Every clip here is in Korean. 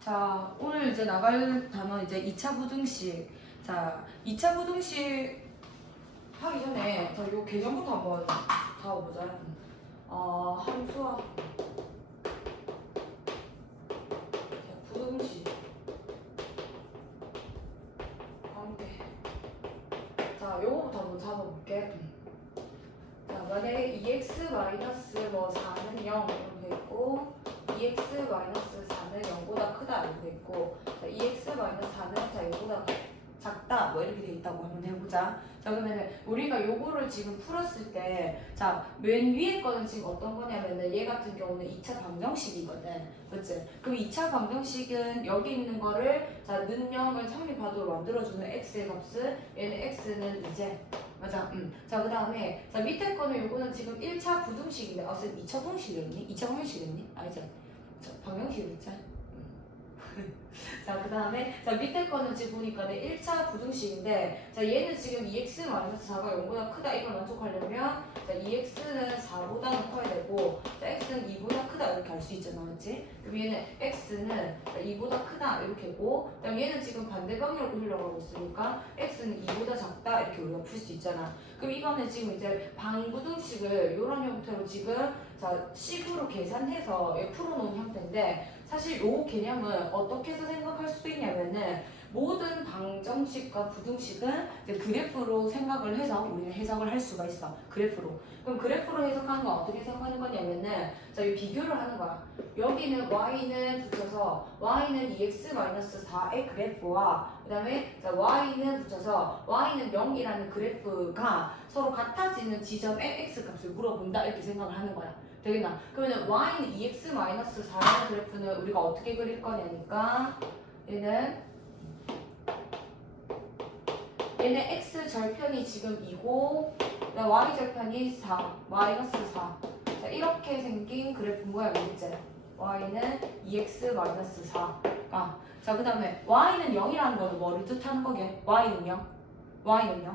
자, 오늘 이제 나갈 단어 이제 2차 부등식. 자, 2차 부등식 하기 전에 요 계정부터 한번 잡아보자. 함수와 부등식 관계. 자, 요거부터 한번 잡아볼게. 자, 만약에 2x 뭐 4는 0 이렇게 돼 있고 2x 4는 0보다 크다 이렇게 돼 있고 자, 2x 4는 자 0보다 작다 뭐 이렇게 돼 있다고 한번 해보자. 자, 그러면은 우리가 요거를 지금 풀었을 때 자, 맨 위에 거는 지금 어떤 거냐면은 얘 같은 경우는 2차 방정식이거든. 그치? 그럼 2차 방정식은 여기 있는 거를 자, 는영을 성립하도록 만들어주는 x의 값은 얘는 x는 이제 맞아. 자, 그 다음에 자 밑에 거는 요거는 지금 1차 부등식인데 쌤 2차 공식이었니? 2차 공식이었니? 아니죠. 방정식이었지? 자, 그 다음에 자 밑에 거는 지금 보니까 1차 부등식인데 자 얘는 지금 2x-4가 0보다 크다 이걸 만족하려면 자 2x는 4보다는 커야 되고 자 x는 2보다 크다 이렇게 할 수 있잖아, 그렇지? 그럼 얘는 x는 2보다 크다 이렇게고 그다음 얘는 지금 반대 방향으로 흘러가고 있으니까 x는 2보다 작다 이렇게 우리가 풀 수 있잖아. 그럼 이거는 지금 이제 방부등식을 이런 형태로 지금 자 식으로 계산해서 풀어놓은 형태인데 사실 요 개념은 어떻게 해서 생각할 수도 있냐면은 모든 방정식과 부등식은 이제 그래프로 생각을 해서 우리는 해석을 할 수가 있어. 그래프로. 그럼 그래프로 해석하는 건 어떻게 해석하는 거냐면은 자, 이 비교를 하는 거야. 여기는 y는 붙여서 y는 2x-4의 그래프와 그 다음에 y는 붙여서 y는 0이라는 그래프가 서로 같아지는 지점의 x값을 물어본다 이렇게 생각을 하는 거야. 되겠나? 그러면 y는 2x-4라는 그래프는 우리가 어떻게 그릴 거냐니까 얘는 x 절편이 지금 2고 y 절편이 4, 마이너스 4. 자, 이렇게 생긴 그래프 모양이겠지? y는 2x-4가 자, 그 다음에 y는 0이라는 거는 뭐를 뜻하는 거게? y는 0? y는요?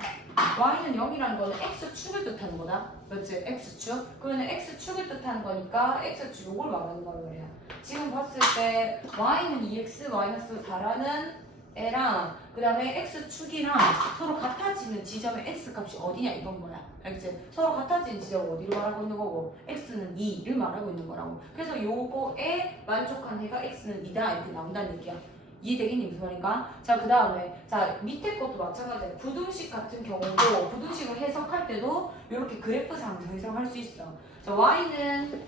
y는 0이라는 거는 x축을 뜻하는 거다. 그렇지? x축. 그러면 x축을 뜻하는 거니까 x축 요걸 말하는 거란 말이야. 지금 봤을 때 y는 2x-4라는 애랑 그 다음에 x축이랑 서로 같아지는 지점의 x값이 어디냐 이건 거야. 알겠지? 서로 같아지는 지점을 어디로 말하고 있는 거고 x는 2를 말하고 있는 거라고. 그래서 요거에 만족한 해가 x는 2다 이렇게 나온다는 얘기야. 이해되겠니? 무슨 말인가? 자, 그 다음에 자 밑에 것도 마찬가지야. 부등식 같은 경우도 부등식을 해석할 때도 이렇게 그래프상에서 해석할 수 있어. 자, y는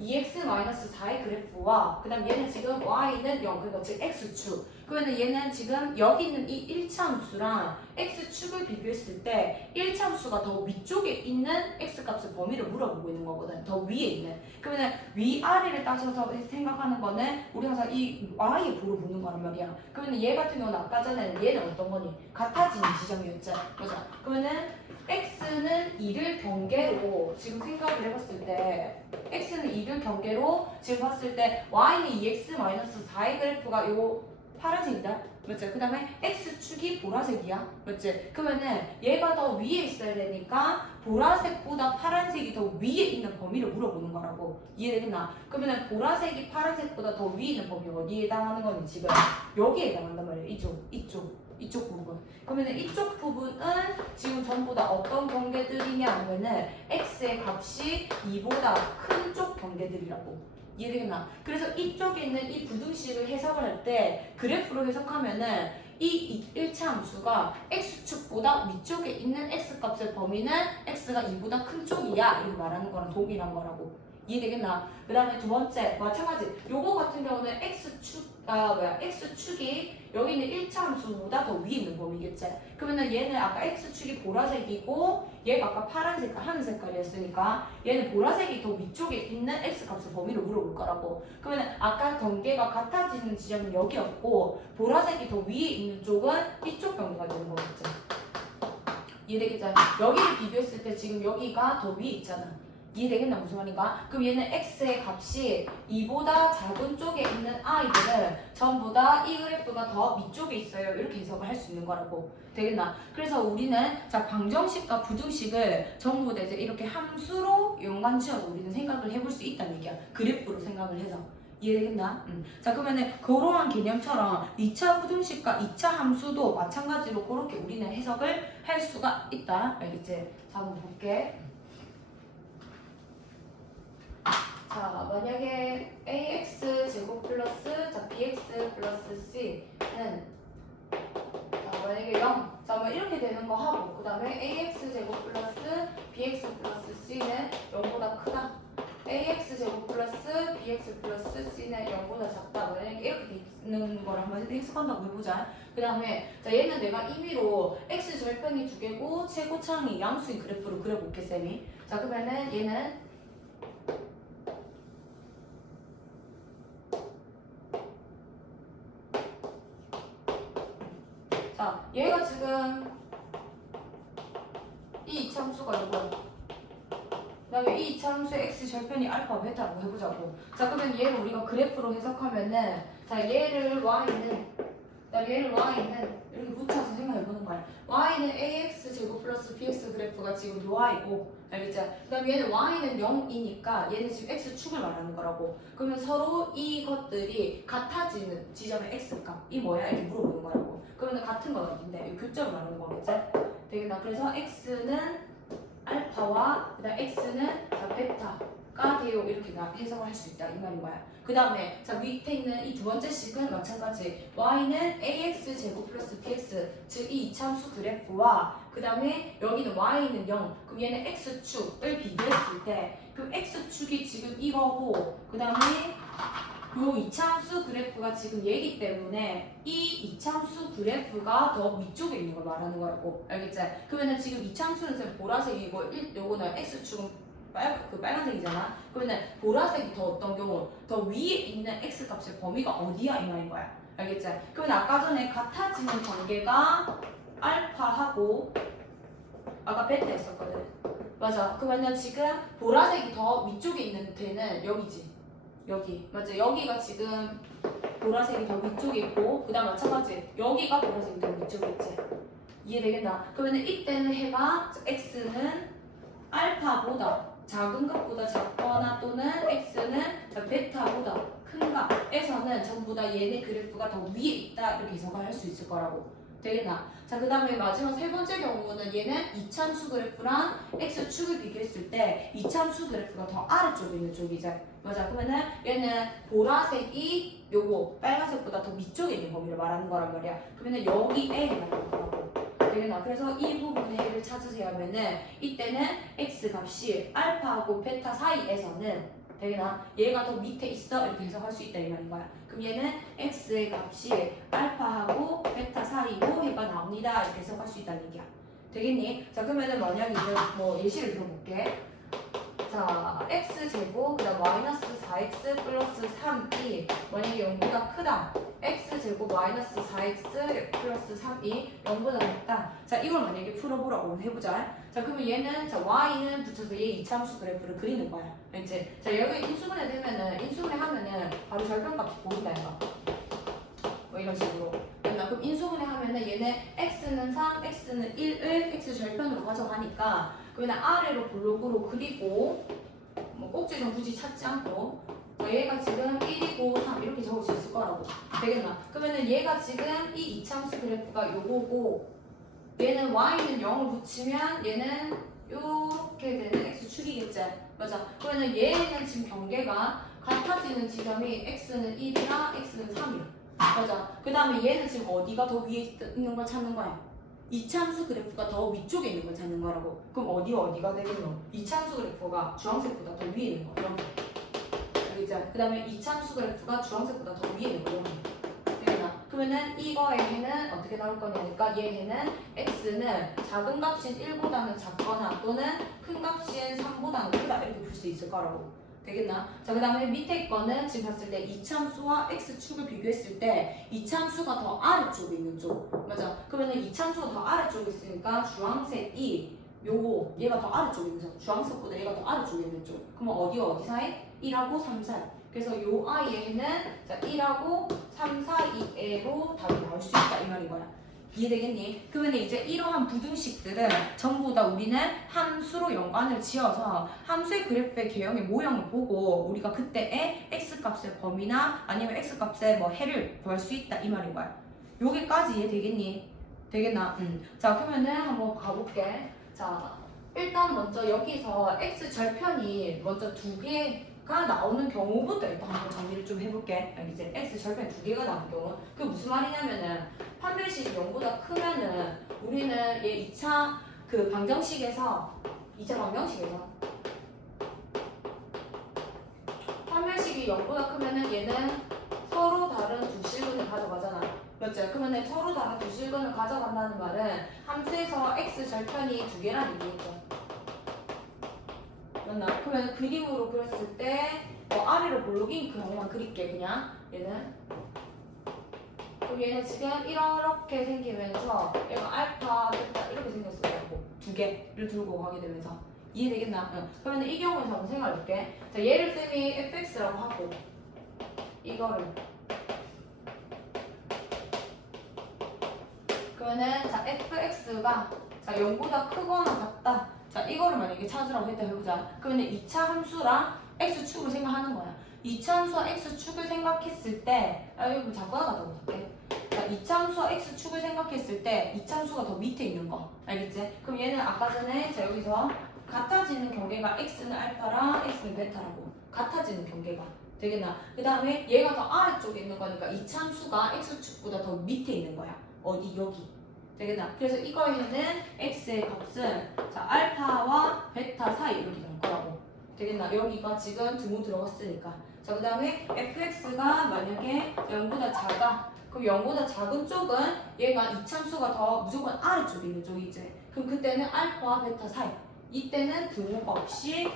2x-4의 그래프와 그 다음 얘는 지금 y는 0 그러니까 즉 x축. 그러면 얘는 지금 여기 있는 이 1차 함수랑 x축을 비교했을 때 1차 함수가 더 위쪽에 있는 x값의 범위를 물어보고 있는 거거든. 더 위에 있는. 그러면 위아래를 따져서 생각하는 거는 우리 항상 이 y의 보를 보는 거란 말이야. 그러면 얘 같은 경우는 아까 전에는 얘는 어떤 거니? 같아지는 지점이었지. 맞아. 그러면은 x는 2를 경계로 지금 생각을 해봤을 때 x는 2를 경계로 지금 봤을 때 y는 2x-4의 그래프가 요 파란색이다. 맞지? 그 다음에 x축이 보라색이야. 맞지? 그러면은 얘가 더 위에 있어야 되니까 보라색보다 파란색이 더 위에 있는 범위를 물어보는 거라고. 이해되겠나? 그러면은 보라색이 파란색보다 더 위에 있는 범위가 어디에 해당하는 거니 지금? 여기에 해당한단 말이야. 이쪽 부분. 그러면 이쪽 부분은 지금 전부 다 어떤 경계들이냐 하면은 x의 값이 2보다 큰 쪽 경계들이라고. 이해되겠나? 그래서 이쪽에 있는 이 부등식을 해석을 할 때 그래프로 해석하면은 이 1차 함수가 x축보다 위쪽에 있는 x값의 범위는 x가 2보다 큰 쪽이야 이렇게 말하는 거랑 동일한 거라고. 이해되겠나? 그 다음에 두 번째 마찬가지 요거 같은 경우는 x축이 여기 있는 1차 함수보다 더 위에 있는 범위겠지. 그러면은 얘는 아까 x축이 보라색이고 얘가 아까 파란색 하늘 색깔이었으니까 얘는 보라색이 더 위쪽에 있는 x값의 범위를 물어볼 거라고. 그러면 아까 경계가 같아지는 지점은 여기였고 보라색이 더 위에 있는 쪽은 이쪽 경계가 되는 거겠지. 이해되겠죠? 여기를 비교했을 때 지금 여기가 더 위에 있잖아. 이해되겠나 무슨 말인가? 그럼 얘는 x의 값이 2보다 작은 쪽에 있는 아이들은 전부 다 이 그래프가 더 밑쪽에 있어요. 이렇게 해석을 할 수 있는 거라고. 되겠나? 그래서 우리는 자 방정식과 부등식을 전부 다 이제 이렇게 함수로 연관지어서 우리는 생각을 해볼 수 있다는 얘기야. 그래프로 생각을 해서. 이해되겠나? 자 그러면은 그러한 개념처럼 2차 부등식과 2차 함수도 마찬가지로 그렇게 우리는 해석을 할 수가 있다. 알겠지? 자 한번 볼게. 자 만약에 ax 제곱 플러스 자 bx 플러스 c는 자 만약에 0, 자 뭐 이렇게 되는 거 하고 그 다음에 ax 제곱 플러스 bx 플러스 c는 0보다 크다. ax 제곱 플러스 bx 플러스 c는 0보다 작다. 만약에 이렇게 되는 거를 한번 해석한다고 해보자. 그 다음에 자 얘는 내가 임의로 x 절편이 두 개고 최고차항이 양수인 그래프로 그려볼게 쌤이. 자 그러면은 얘는 자 얘가 지금 이 이차함수가 이거야. 그 다음에 이 이차함수의 x 절편이 알파 베타라고 해보자고. 자 그러면 얘를 우리가 그래프로 해석하면은 자 얘를 y는 이렇게 붙여서 생각해보는 거야. y는 ax 제곱 플러스 bx 그래프가 지금 y고 알겠지? 그 다음에 얘는 y는 0이니까 얘는 지금 x축을 말하는 거라고. 그러면 서로 이것들이 같아지는 지점의 x값이 뭐야? 이렇게 물어보는 거라고. 그러면 같은 건 어딘데? 이 교점을 말하는 거겠지? 되겠나? 그래서 x는 알파와 그다음 x는 자 베타가 돼요. 이렇게 해석을 할 수 있다 이 말인 거야. 그 다음에 자 밑에 있는 이 두 번째 식은 마찬가지 y는 ax 제곱 플러스 bx 즉 이 이차함수 그래프와 그 다음에 여기는 y는 0 그럼 얘는 x축을 비교했을 때 그 x축이 지금 이거고 그 다음에 요 이차함수 그래프가 지금 얘기 때문에 이 이차함수 그래프가 더 위쪽에 있는 걸 말하는 거라고. 알겠지? 그러면은 지금 이차함수는 보라색이고 요거는 x축은 빨간색이잖아. 그러면 보라색이 더 어떤 경우 더 위에 있는 x 값의 범위가 어디야 이 말인 거야. 알겠지? 그러면 아까 전에 같아지는 관계가 알파하고 아까 베타 했었거든. 맞아. 그러면 지금 보라색이 더 위쪽에 있는 데는 여기지. 여기 맞아. 여기가 지금 보라색이 더 위쪽에 있고 그 다음 마찬가지 여기가 보라색이 더 위쪽에 있지. 이해되겠나? 그러면 이때는 해가 x는 알파보다 작은 값보다 작거나 또는 x는 베타보다 큰 값에서는 전부 다 얘네 그래프가 더 위에 있다 이렇게 해석을 할 수 있을 거라고. 되겠나? 자 그 다음에 마지막 세 번째 경우는 얘는 이차함수 그래프랑 x축을 비교했을 때 이차함수 그래프가 더 아래쪽에 있는 쪽이죠. 맞아. 그러면은 얘는 보라색이 요거 빨간색보다 더 위쪽에 있는 범위를 말하는 거란 말이야. 그러면은 여기에 해당하는 거라고. 되겠나? 그래서 이 부분의 해를 찾으세요 하면은 이때는 x 값이 알파하고 베타 사이에서는 되겠나? 얘가 더 밑에 있어 이렇게 해석할 수 있다 이 말인 거야. 그럼 얘는 x의 값이 알파하고 베타 사이로 해가 나옵니다 이렇게 해석할 수 있다는 얘기야. 되겠니? 자 그러면은 만약 이제 뭐 예시를 들어볼게. 자 x제곱 그다음 마이너스 4x 플러스 3이 만약에 0보다 크다. x제곱 마이너스 4x 플러스 3이 0보다 작다. 자 이걸 만약에 풀어보라고 해보자. 자 그러면 얘는 자 y는 붙여서 얘 이차함수 그래프를 그리는 거야. 알지? 자 여기 인수분해 되면은 인수분해 하면은 바로 절편값이 보인다 이거. 뭐 이런 식으로. 그럼 인수분해 하면은 얘는 x는 3, x는 1을 x 절편으로 가져가니까 그냥 아래로 블록으로 그리고 뭐 꼭지점 굳이 찾지 않고 얘가 지금 1이고 3 이렇게 적을 수 있을 거라고. 되겠나? 그러면은 얘가 지금 이 이차함수 그래프가 요거고 얘는 y는 0을 붙이면 얘는 요렇게 되는 x축이겠지. 맞아. 그러면 얘는 지금 경계가 같아지는 지점이 x는 1이랑 x는 3이야. 맞아. 그 다음에 얘는 지금 어디가 더 위에 있는 걸 찾는 거야? 이차함수 그래프가 더 위쪽에 있는 걸 찾는 거라고. 그럼 어디가 되겠노? 이차함수 그래프가 주황색보다 더 위에 있는 거. 이렇게. 알겠지? 그 다음에 이차함수 그래프가 주황색보다 더 위에 있는 거. 이렇게. 되겠나? 그러면은 이거의 해는 어떻게 나올 거냐니까 얘 해는 x는 작은 값인 1보다는 작거나 또는 큰 값인 3보다는 크다 이렇게 풀 수 있을 거라고. 되겠나? 자, 그 다음에 밑에 거는 지금 봤을 때 이차함수와 x축을 비교했을 때 이차함수가 더 아래쪽에 있는 쪽. 맞아. 그러면은 이차함수가 더 아래쪽에 있으니까 주황색이 요거 얘가 더 아래쪽에 있는 쪽. 주황색보다 얘가 더 아래쪽에 있는 쪽. 그러면 어디 사이? 1하고 3 사이. 그래서 요 아이의 해는 자 1하고 3 사이에로 답이 나올 수 있다 이 말인 거야. 이해되겠니? 그러면 이제 이러한 부등식들은 전부 다 우리는 함수로 연관을 지어서 함수의 그래프의 개형의 모형을 보고 우리가 그때의 x값의 범위나 아니면 x값의 뭐 해를 구할 수 있다 이 말인 거야. 여기까지 이해되겠니? 되겠나? 자 그러면은 한번 가볼게. 자 일단 먼저 여기서 x절편이 먼저 두 개가 나오는 경우부터 일단 한번 정리를 좀 해볼게. 이제 x절편 두 개가 나오는 경우 그게 무슨 말이냐면은 판별식이 0보다 크면은 우리는 얘 2차 그 방정식에서 2차 방정식에서 판별식이 0보다 크면은 얘는 서로 다른 두 실근을 가져가잖아. 맞죠? 그러면 서로 다른 두 실근을 가져간다는 말은 함수에서 x절편이 두 개란 얘기겠죠. 맞나? 그러면 그림으로 그렸을 때 아래로 볼록인 경우만 그릴게. 그냥 얘는 그럼 얘는 지금 이렇게 생기면서 얘가 알파, 베타 이렇게 생겼을 거고 두 개를 들고 가게 되면서 이해되겠나? 응. 그러면 이 경우에서 한번 생각해볼게. 자, 얘를 쌤이 fx라고 하고 이거를 그러면은 자 fx가 자 0보다 크거나 같다. 자 이거를 만약에 찾으라고 했다 해보자. 그러면 2차 함수랑 x축을 생각하는 거야. 2차 함수와 x축을 생각했을 때 이거 자꾸 나가다 볼게. 자 2차 함수와 x축을 생각했을 때 2차 함수가 더 밑에 있는 거 알겠지? 그럼 얘는 아까 전에 자 여기서 같아지는 경계가 x는 알파랑 x는 베타라고 같아지는 경계가 되겠나? 그 다음에 얘가 더 아래쪽에 있는 거니까 2차 함수가 x축보다 더 밑에 있는 거야. 어디 여기 되겠나? 그래서 이거에는 x의 값은 자 알파와 베타 사이 이렇게 될 거라고 되겠나? 여기가 지금 등호 들어갔으니까 자 그 다음에 fx가 만약에 0보다 작아 그럼 0보다 작은 쪽은 얘가 이참수가 더 무조건 아래쪽에 있는 쪽이지 그럼 그때는 알파와 베타 사이 이때는 등호가 없이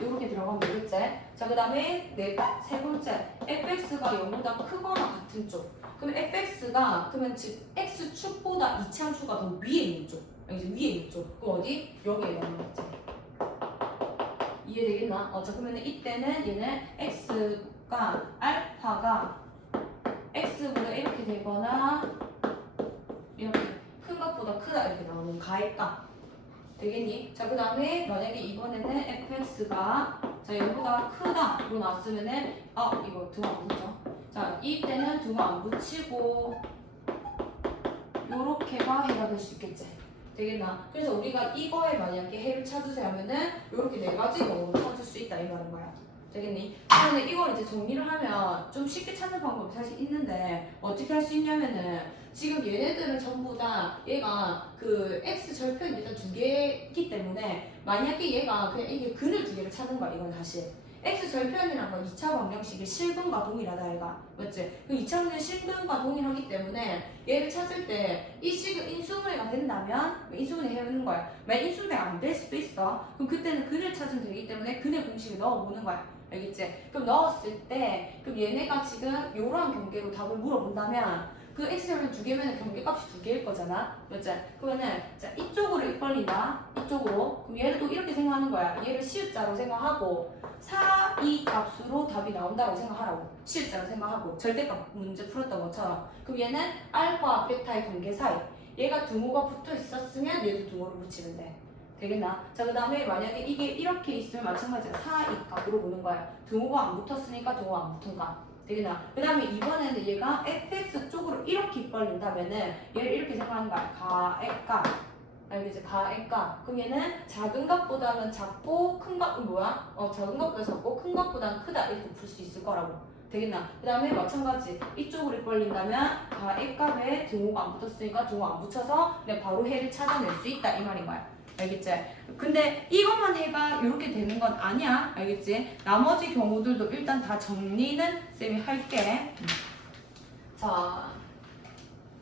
이렇게 들어가면 되겠지? 자 그 다음에 세 번째 fx가 0보다 크거나 같은 쪽 그럼 fx가 그러면 즉 x축보다 이차함수가 더 위에 있는 쪽 여기 위에 있는 쪽 그럼 어디? 여기에 넣는 거지 이해되겠나? 자 그러면 이때는 얘는 x가 알파가 x보다 이렇게 되거나 이렇게 큰 것보다 크다 이렇게 나오는 가액값 되겠니? 자 그 다음에 만약에 이번에는 fx가 자 0보다 크다 이거 나왔으면은 이거 등호 안 붙죠? 자 이때는 등호 안 붙이고 요렇게가 해가 될 수 있겠지 되겠나? 그래서 우리가 이거에 만약에 해를 찾으세요 하면은 요렇게 네 가지 경우로 찾을 수 있다 이 말인 거야 되겠니? 그러면 이걸 이제 정리를 하면 좀 쉽게 찾는 방법이 사실 있는데 어떻게 할 수 있냐면은 지금 얘네들은 전부 다 얘가 그 x 절편이 일단 두 개이기 때문에 만약에 얘가 그냥 이게 근을 두 개를 찾는 거야 이건 사실 x 절편이라는 건 2차 방정식이 실근과 동일하다 얘가 맞지? 그 2차 방정식 실근과 동일하기 때문에 얘를 찾을 때 이 식을 인수분해가 된다면 인수분해 해보는 거야 만약 인수분해가 안 될 수도 있어 그럼 그때는 근을 찾으면 되기 때문에 근의 공식을 넣어보는 거야 알겠지? 그럼 넣었을 때 그럼 얘네가 지금 이러한 경계로 답을 물어본다면 그 x절편 두 개면 경계값이 두 개일 거잖아 맞지? 그러면은 자 이쪽으로 입 벌린다 이쪽으로 그럼 얘를 또 이렇게 생각하는 거야 얘를 시읒자로 생각하고 4, 2 값으로 답이 나온다고 생각하라고 시읒자로 생각하고 절대값 문제 풀었던 것처럼 그럼 얘는 알파, 베타의 관계 사이 얘가 등호가 붙어 있었으면 얘도 등호를 붙이면 돼 되겠나? 자 그 다음에 만약에 이게 이렇게 있으면 마찬가지야 4, 2 값으로 보는 거야 등호가 안 붙었으니까 등호 안 붙은가 되겠나? 그 다음에 이번에는 얘가 fx 쪽으로 이렇게 벌린다면은 얘를 이렇게 생각하는 거야 가액값 알겠지? 가액값 그럼 얘는 작은 값보다는 작고 큰 값은 뭐야? 작은 값보다 작고 큰 값보다는 크다 이렇게 풀 수 있을 거라고 되겠나? 그 다음에 마찬가지 이쪽으로 벌린다면 가액값에 등호가 안 붙었으니까 등호 안 붙여서 내가 바로 해를 찾아낼 수 있다 이 말인 거야 알겠지? 근데 이것만 해가 이렇게 되는 건 아니야 알겠지? 나머지 경우들도 일단 다 정리는 쌤이 할게 자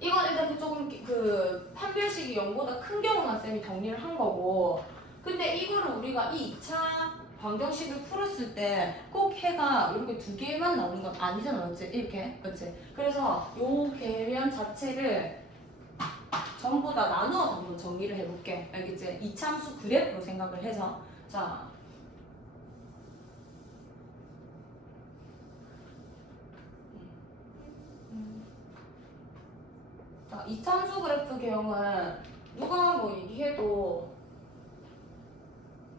이건 일단 조금 그 판별식이 0보다 큰 경우만 쌤이 정리를 한 거고 근데 이거를 우리가 이 2차 방정식을 풀었을 때 꼭 해가 이렇게 두 개만 나오는 건 아니잖아 맞지? 이렇게 그치? 그래서 요 개면 자체를 전부 다 나누어서 한번 정리를 해볼게 알겠지? 이참수 그래프로 생각을 해서 자 자, 이참수 그래프 개형은 누가 뭐 얘기해도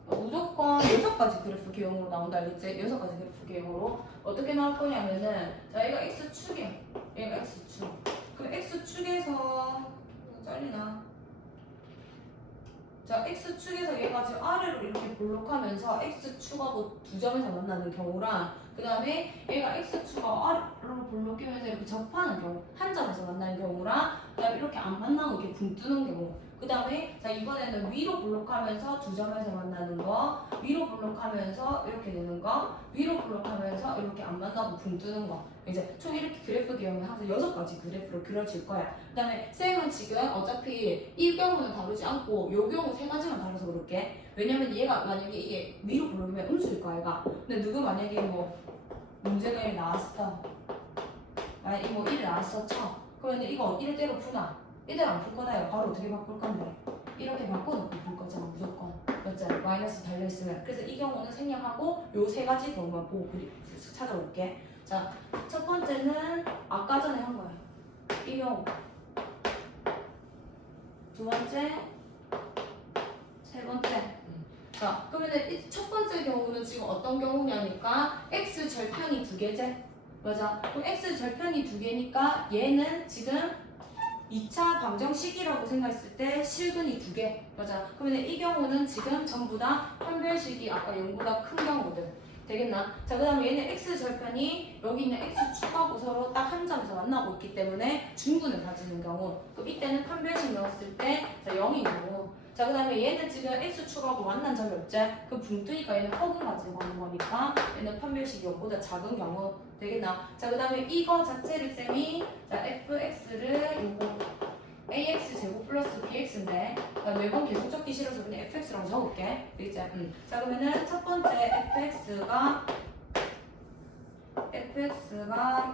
무조건 6가지 그래프 개형으로 나온다 알겠지? 6가지 그래프 개형으로 어떻게 나올 거냐면은 자 얘가 x축이야. 얘가 x축. 그럼 x축에서 잘리나? 자 x축에서 얘가 지금 아래로 이렇게 볼록하면서 x축하고 두 점에서 만나는 경우랑 그 다음에 얘가 x축하고 아래로 볼록하면서 이렇게 접하는 경우 한 점에서 만나는 경우랑 그 다음에 이렇게 안 만나고 이렇게 붕 뜨는 경우 그 다음에 자 이번에는 위로 볼록하면서 두 점에서 만나는 거 위로 볼록하면서 이렇게 되는 거 위로 볼록하면서 이렇게 안 만나고 붕 뜨는 거 이제 총 이렇게 그래프 개형이 항상 6가지 그래프로 그려질 거야. 그 다음에 쌤은 지금 어차피 이 경우는 다루지 않고 요 경우 3가지만 다뤄서 그럴게. 왜냐면 얘가 만약에 이게 위로 볼록이면 음수일 거야 얘가. 근데 누구 만약에 뭐 문제가 1 나왔어. 만약에 뭐 1 나왔어 쳐. 그러면 이거 1대로 푸나? 이대로 안 풀 거다. 바로 어떻게 바꿀 건데? 이렇게 바꿔놓고 풀 거잖아 무조건. 맞지? 마이너스 달려있으면. 그래서 이 경우는 생략하고 요 3가지 경우만 보고 찾아볼게. 자, 첫 번째는 아까 전에 한 거야. 이 경우. 두 번째, 세 번째. 자, 그러면 이 첫 번째 경우는 지금 어떤 경우냐니까 x 절편이 2개제. 맞아. 그럼 x 절편이 2개니까 얘는 지금 2차 방정식이라고 생각했을 때 실근이 2개. 맞아. 그러면 이 경우는 지금 전부 다 판별식이 아까 0보다 큰 경우들. 되겠나? 자, 그 다음에 얘는 x절편이 여기 있는 x축하고 서로 딱 한 점에서 만나고 있기 때문에 중근을 가지는 경우. 그럼 이때는 판별식 넣었을 때 자, 0인 경우. 자, 그 다음에 얘는 지금 x축하고 만난 점이 없지? 그 붕 뜨니까 얘는 허근 가지고 하는 거니까 얘는 판별식이 0보다 작은 경우. 되겠나? 자, 그 다음에 이거 자체를 쌤이 자, fx를 요거 ax 제곱 플러스 bx인데 매번 계속 적기 싫어서 그냥 fx라고 적을게. 되겠지? 자, 그러면은 첫 번째 fx가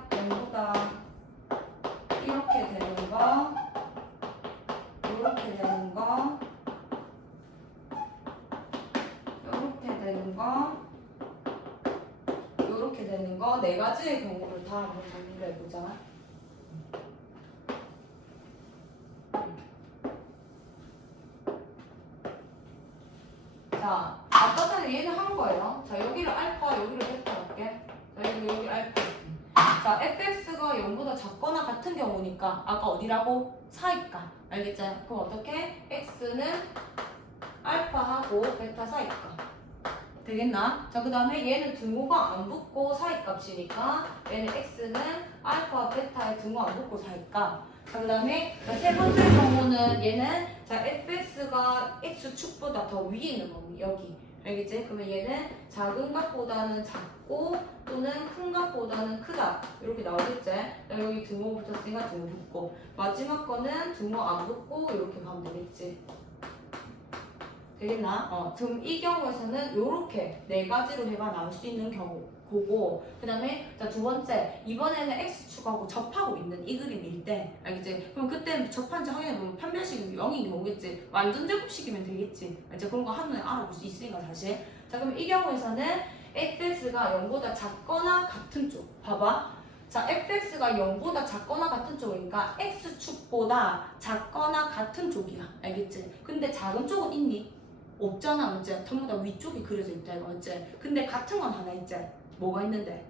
0보다 이렇게 되는 거 이렇게 되는 거 이렇게 되는 거 이렇게 되는 거 4가지의 경우를 다 한번 정리를 해보자. 자, 아까 전에 얘는 한 거예요. 자, 여기를 알파, 여기를 베타 할게. 자, 여기 알파. 자, fx가 0보다 작거나 같은 경우니까 아까 어디라고? 사이가. 알겠지? 그럼 어떻게? x는 알파하고 베타 사이가. 되겠나? 자, 그 다음에 얘는 등호가 안 붙고 사이값이니까 얘는 x는 알파, 베타의 등호 안 붙고 사이값. 자, 그 다음에 세 번째 경우는 얘는 자 fx가 x축보다 더 위에 있는 거니 여기. 알겠지? 그러면 얘는 작은 값보다는 작고 또는 큰 값보다는 크다. 이렇게 나오겠지? 자, 여기 등호 붙었으니까 등호 붙고 마지막 거는 등호 안 붙고 이렇게 가면 되겠지. 되겠나? 그럼 이 경우에서는 이렇게 4가지로 해가 나올 수 있는 경우고 그 다음에 자, 두 번째 이번에는 x축하고 접하고 있는 이 그림일 때 알겠지? 그럼 그때 접한지 확인해보면 판별식이 0인 경우겠지. 완전 제곱식이면 되겠지. 이제 그런 거 한눈에 알아볼 수 있으니까 사실. 자, 그럼 이 경우에서는 fx가 0보다 작거나 같은 쪽 봐봐. 자, fx가 0보다 작거나 같은 쪽이니까 x축보다 작거나 같은 쪽이야. 알겠지? 근데 작은 쪽은 있니? 없잖아, 맞지? 전부 다 위쪽이 그려져 있다, 이거 맞지? 근데 같은 건 하나 있지? 뭐가 있는데?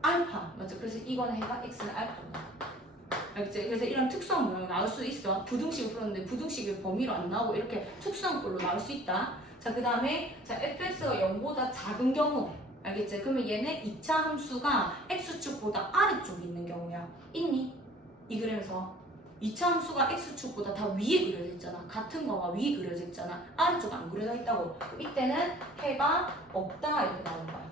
알파, 맞지? 그래서 이거는 해가 x는 알파다. 알겠지? 그래서 이런 특수한 모양 나올 수 있어. 부등식을 풀었는데 부등식이 범위로 안 나오고 이렇게 특수한 걸로 나올 수 있다. 자, 그 다음에 자 fx가 0보다 작은 경우. 알겠지? 그러면 얘는 2차 함수가 x축보다 아래쪽에 있는 경우야. 있니? 이 그림에서 2차 함수가 x축보다 다 위에 그려져 있잖아. 같은 거가 위에 그려져 있잖아. 아래쪽 안 그려져 있다고. 이때는 해가 없다 이렇게 나오는 거야.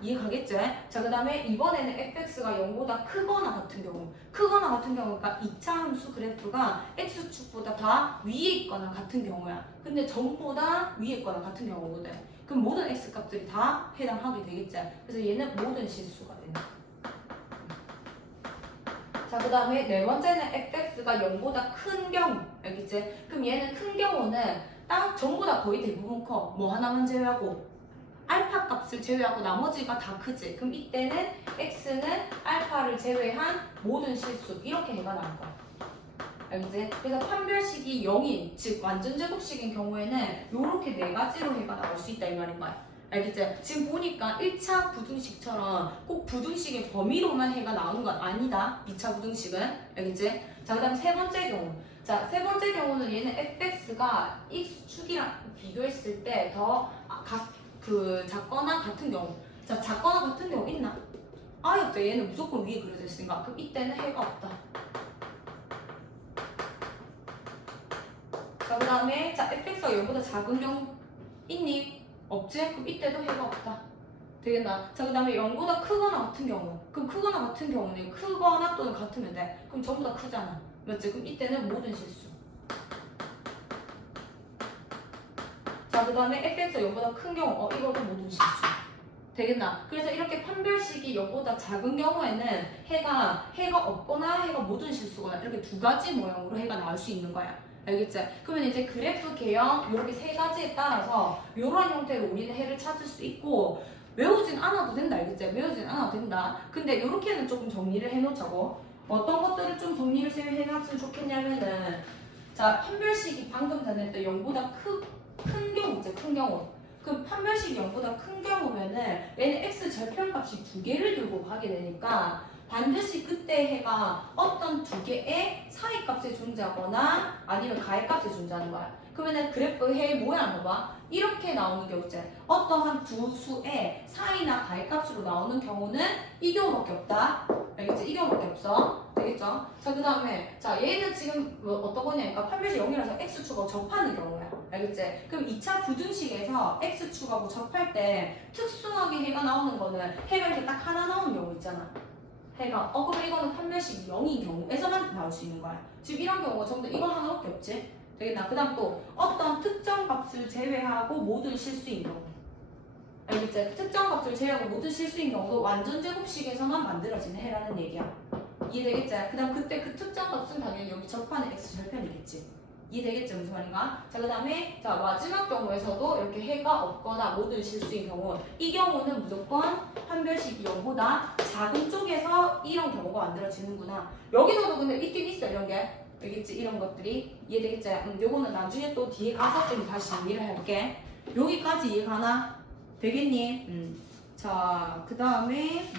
이해 가겠지? 자, 그 다음에 이번에는 fx가 0보다 크거나 같은 경우. 크거나 같은 경우가 2차 함수 그래프가 x축보다 다 위에 있거나 같은 경우야. 근데 전보다 위에 있거나 같은 경우거든. 그럼 모든 x값들이 다 해당하게 되겠지? 그래서 얘는 모든 실수가 된다. 자, 그 다음에 네 번째는 fx가 0보다 큰 경우. 알겠지? 그럼 얘는 큰 경우는 딱 전부 다 거의 대부분 커. 뭐 하나만 제외하고 알파 값을 제외하고 나머지가 다 크지. 그럼 이때는 x는 알파를 하나를 제외한 모든 실수 이렇게 해가 나올 거야. 알겠지? 그래서 판별식이 0인 즉 완전 제곱식인 경우에는 이렇게 네 가지로 해가 나올 수 있다 이 말인 거야. 알겠지? 지금 보니까 1차 부등식처럼 꼭 부등식의 범위로만 해가 나오는 건 아니다. 2차 부등식은. 알겠지? 자, 그 다음 세 번째 경우. 자, 세 번째 경우는 얘는 fx가 x축이랑 비교했을 때 더 작거나 같은 경우. 자, 작거나 같은 경우 있나? 아예 없죠. 얘는 무조건 위에 그려져 있으니까. 그럼 이때는 해가 없다. 자, 그 다음에 자, fx가 0보다 작은 경우 있니? 없지? 그럼 이때도 해가 없다. 되겠나? 자, 그 다음에 0보다 크거나 같은 경우. 그럼 크거나 같은 경우는 크거나 또는 같으면 돼. 그럼 전부 다 크잖아. 맞지? 그럼 이때는 모든 실수. 자, 그 다음에 fx가 0보다 큰 경우. 이거도 모든 실수. 되겠나? 그래서 이렇게 판별식이 0보다 작은 경우에는 해가 없거나 해가 모든 실수거나 이렇게 두 가지 모양으로 해가 나올 수 있는 거야. 알겠지? 그러면 이제 그래프 개형 이렇게 세 가지에 따라서 이런 형태로 우리는 해를 찾을 수 있고 외우진 않아도 된다. 알겠지? 외우진 않아도 된다. 근데 이렇게는 조금 정리를 해놓자고. 어떤 것들을 좀 정리를 해놨으면 좋겠냐면은 자, 판별식이 방금 전에 했던 0보다 큰 경우 있지? 큰 경우. 그럼 판별식이 0보다 큰 경우면은 얘는 x 절편값이 두 개를 들고 가게 되니까 반드시 그때 해가 어떤 두 개의 사이값에 존재하거나 아니면 가액값에 존재하는 거야. 그러면은 그래프 해의 모양을 봐봐. 이렇게 나오는 경우 있지. 어떠한 두 수의 사이나 가액값으로 나오는 경우는 이 경우밖에 없다. 알겠지? 이 경우밖에 없어. 되겠죠? 자, 그 다음에 자 얘는 지금 어떤 거냐니까 판별식 0이라서 x축하고 접하는 경우야. 알겠지? 그럼 2차 부등식에서 x축하고 접할 때 특수하게 해가 나오는 거는 해가 이렇게 딱 하나 나오는 경우 있잖아. 해가 그럼 이거는 판별식 0인 경우에서만 나올 수 있는 거야. 지금 이런 경우가 전부 다 이거 하나밖에 없지? 되겠나? 그 다음 또 어떤 특정 값을 제외하고 모든 실수인 경우. 알겠지? 특정 값을 제외하고 모든 실수인 경우도 완전 제곱식에서만 만들어지는 해라는 얘기야. 이해되겠지? 그 다음 그때 그 특정 값은 당연히 여기 접하는 x 절편이겠지. 이해되겠지? 무슨 말인가? 자, 그 다음에 자 마지막 경우에서도 이렇게 해가 없거나 모든 실수인 경우 이 경우는 무조건 판별식이 0보다 작은 쪽에서 이런 경우가 만들어지는구나. 여기서도 근데 있긴 있어 이런 게. 알겠지? 이런 것들이 이해되겠지? 요거는 나중에 또 뒤에 가서 좀 다시 정리를 할게. 여기까지 이해가나? 되겠니? 자, 그 다음에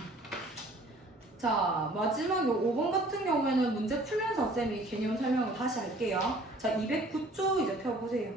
자, 마지막 요 5번 같은 경우에는 문제 풀면서 쌤이 개념 설명을 다시 할게요. 자, 209쪽 이제 펴보세요.